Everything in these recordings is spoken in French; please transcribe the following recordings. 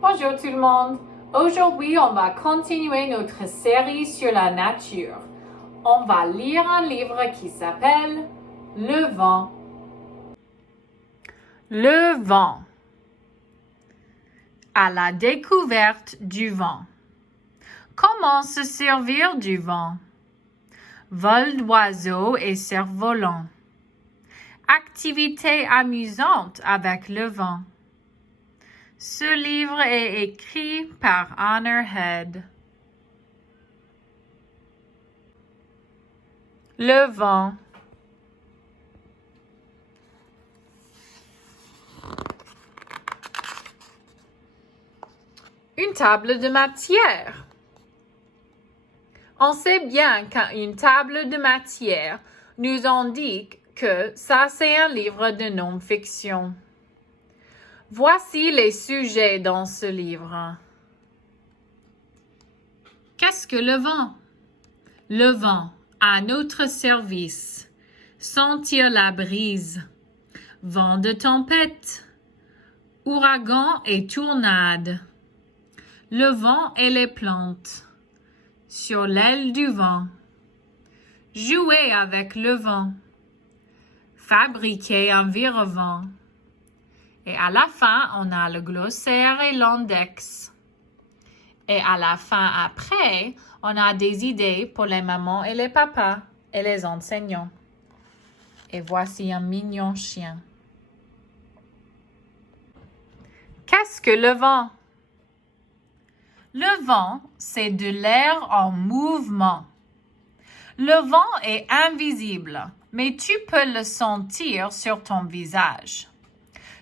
Bonjour tout le monde. Aujourd'hui, on va continuer notre série sur la nature. On va lire un livre qui s'appelle Le vent. Le vent. À la découverte du vent. Comment se servir du vent? Vol d'oiseaux et cerfs-volants. Activité amusante avec le vent. Ce livre est écrit par Honor Head. Le vent. Une table de matière. On sait bien qu'une table de matière nous indique que ça c'est un livre de non-fiction. Voici les sujets dans ce livre. Qu'est-ce que le vent? Le vent, à notre service. Sentir la brise. Vent de tempête. Ouragan et tornade. Le vent et les plantes. Sur l'aile du vent. Jouer avec le vent. Fabriquer un virevoltant. Et à la fin, on a le glossaire et l'index. Et à la fin, après, on a des idées pour les mamans et les papas et les enseignants. Et voici un mignon chien. Qu'est-ce que le vent? Le vent, c'est de l'air en mouvement. Le vent est invisible, mais tu peux le sentir sur ton visage.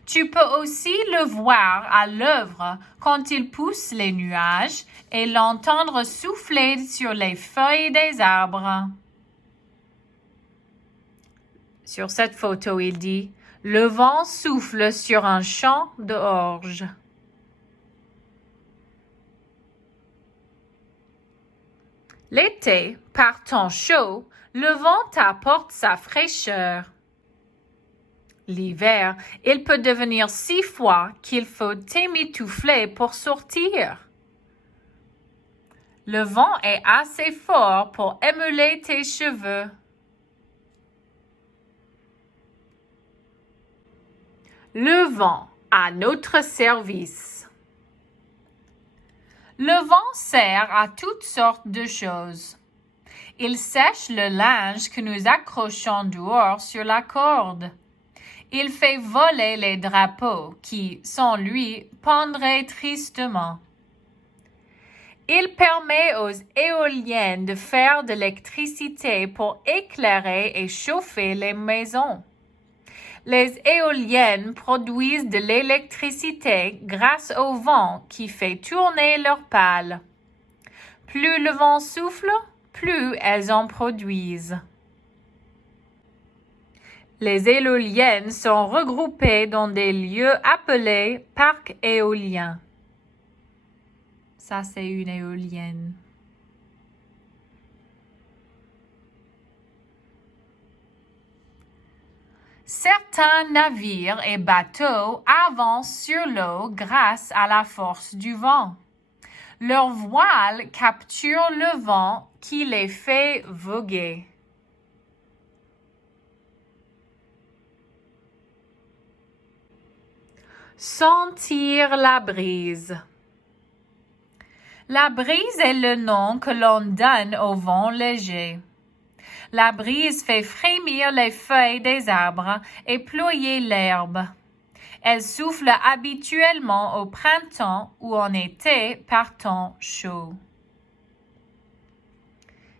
Tu peux aussi le voir à l'œuvre quand il pousse les nuages et l'entendre souffler sur les feuilles des arbres. Sur cette photo, il dit « Le vent souffle sur un champ d'orge ». L'été, par temps chaud, le vent apporte sa fraîcheur. L'hiver, il peut devenir si froid qu'il faut t'émitoufler pour sortir. Le vent est assez fort pour émouler tes cheveux. Le vent à notre service. Le vent sert à toutes sortes de choses. Il sèche le linge que nous accrochons dehors sur la corde. Il fait voler les drapeaux qui, sans lui, pendraient tristement. Il permet aux éoliennes de faire de l'électricité pour éclairer et chauffer les maisons. Les éoliennes produisent de l'électricité grâce au vent qui fait tourner leurs pales. Plus le vent souffle, plus elles en produisent. Les éoliennes sont regroupées dans des lieux appelés parcs éoliens. Ça, c'est une éolienne. Certains navires et bateaux avancent sur l'eau grâce à la force du vent. Leurs voiles capturent le vent qui les fait voguer. Sentir la brise. La brise est le nom que l'on donne au vent léger. La brise fait frémir les feuilles des arbres et ployer l'herbe. Elle souffle habituellement au printemps ou en été par temps chaud.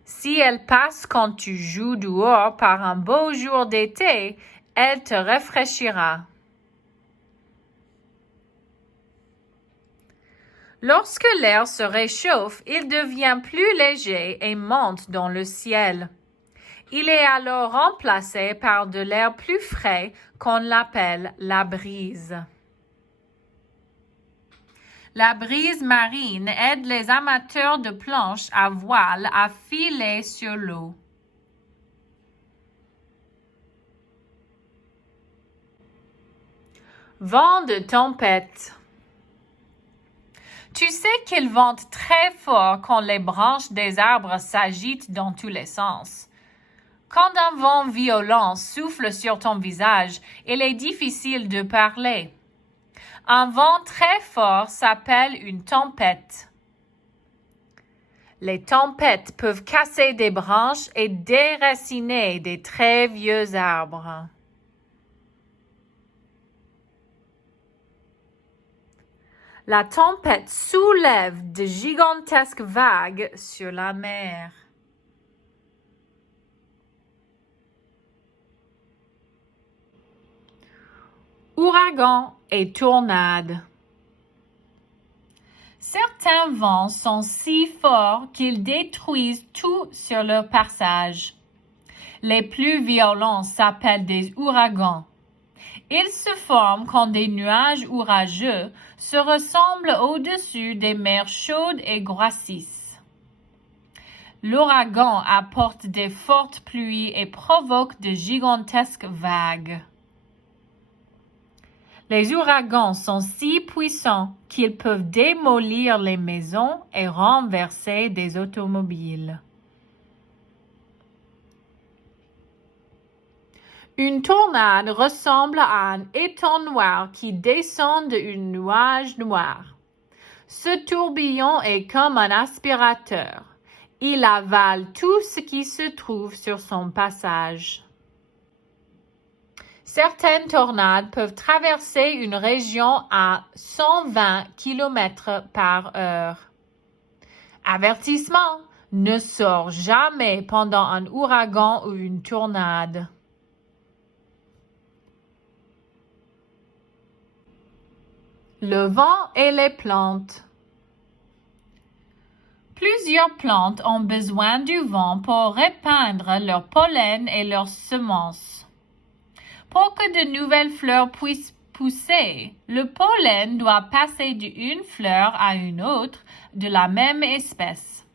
Si elle passe quand tu joues dehors par un beau jour d'été, elle te rafraîchira. Lorsque l'air se réchauffe, il devient plus léger et monte dans le ciel. Il est alors remplacé par de l'air plus frais qu'on l'appelle la brise. La brise marine aide les amateurs de planches à voile à filer sur l'eau. Vent de tempête. Tu sais qu'il vente très fort quand les branches des arbres s'agitent dans tous les sens. Quand un vent violent souffle sur ton visage, il est difficile de parler. Un vent très fort s'appelle une tempête. Les tempêtes peuvent casser des branches et déraciner des très vieux arbres. La tempête soulève de gigantesques vagues sur la mer. Ouragan et tornade. Certains vents sont si forts qu'ils détruisent tout sur leur passage. Les plus violents s'appellent des ouragans. Ils se forment quand des nuages orageux se ressemblent au-dessus des mers chaudes et grossissent. L'ouragan apporte des fortes pluies et provoque de gigantesques vagues. Les ouragans sont si puissants qu'ils peuvent démolir les maisons et renverser des automobiles. Une tornade ressemble à un étang noir qui descend d'un nuage noir. Ce tourbillon est comme un aspirateur. Il avale tout ce qui se trouve sur son passage. Certaines tornades peuvent traverser une région à 120 km par heure. Avertissement: ne sors jamais pendant un ouragan ou une tornade. Le vent et les plantes. Plusieurs plantes ont besoin du vent pour répandre leur pollen et leurs semences. Pour que de nouvelles fleurs puissent pousser, le pollen doit passer d'une fleur à une autre de la même espèce.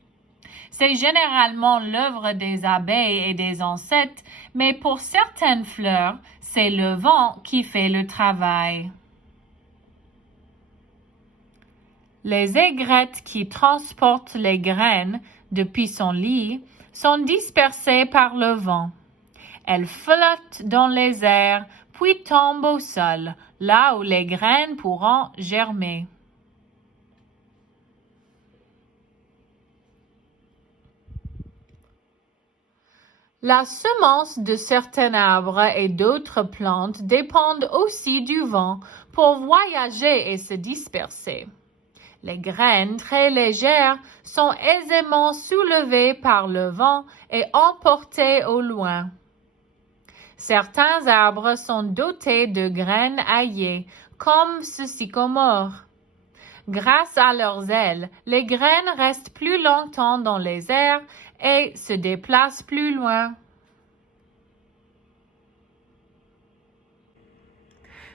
C'est généralement l'œuvre des abeilles et des insectes, mais pour certaines fleurs, c'est le vent qui fait le travail. Les aigrettes qui transportent les graines depuis son lit sont dispersées par le vent. Elles flottent dans les airs, puis tombent au sol, là où les graines pourront germer. La semence de certains arbres et d'autres plantes dépendent aussi du vent pour voyager et se disperser. Les graines très légères sont aisément soulevées par le vent et emportées au loin. Certains arbres sont dotés de graines aillées, comme ce sycomore. Grâce à leurs ailes, les graines restent plus longtemps dans les airs et se déplacent plus loin.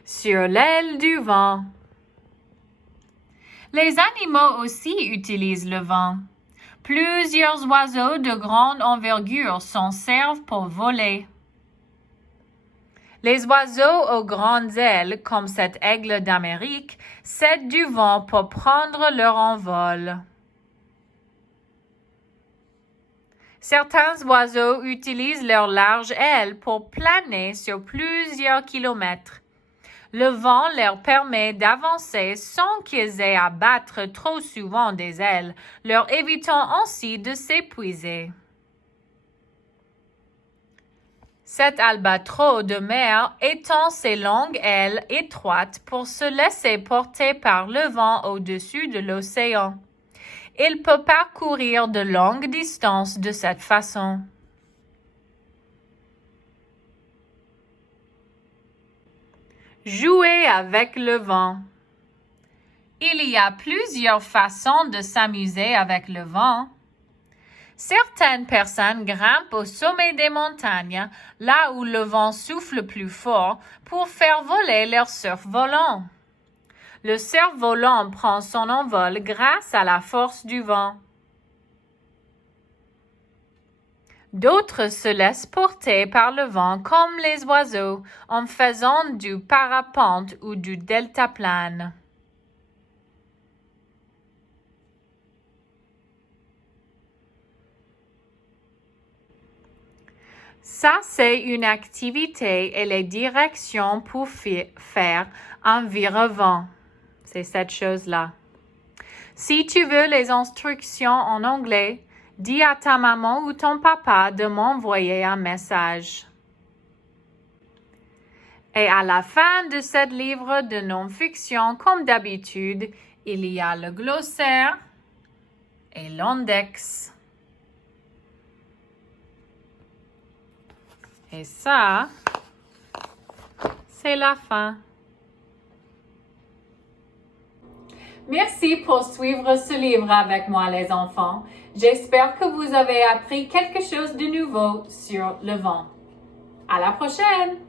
Sur l'aile du vent. Les animaux aussi utilisent le vent. Plusieurs oiseaux de grande envergure s'en servent pour voler. Les oiseaux aux grandes ailes, comme cet aigle d'Amérique, s'aident du vent pour prendre leur envol. Certains oiseaux utilisent leurs larges ailes pour planer sur plusieurs kilomètres. Le vent leur permet d'avancer sans qu'ils aient à battre trop souvent des ailes, leur évitant ainsi de s'épuiser. Cet albatros de mer étend ses longues ailes étroites pour se laisser porter par le vent au-dessus de l'océan. Il peut parcourir de longues distances de cette façon. Jouer avec le vent. Il y a plusieurs façons de s'amuser avec le vent. Certaines personnes grimpent au sommet des montagnes, là où le vent souffle plus fort, pour faire voler leur surf-volant. Le surf-volant prend son envol grâce à la force du vent. D'autres se laissent porter par le vent comme les oiseaux en faisant du parapente ou du deltaplane. Ça, c'est une activité et les directions pour faire un virevent. C'est cette chose-là. Si tu veux les instructions en anglais, dis à ta maman ou ton papa de m'envoyer un message. Et à la fin de ce livre de non-fiction, comme d'habitude, il y a le glossaire et l'index. Et ça, c'est la fin. Merci pour suivre ce livre avec moi, les enfants. J'espère que vous avez appris quelque chose de nouveau sur le vent. À la prochaine!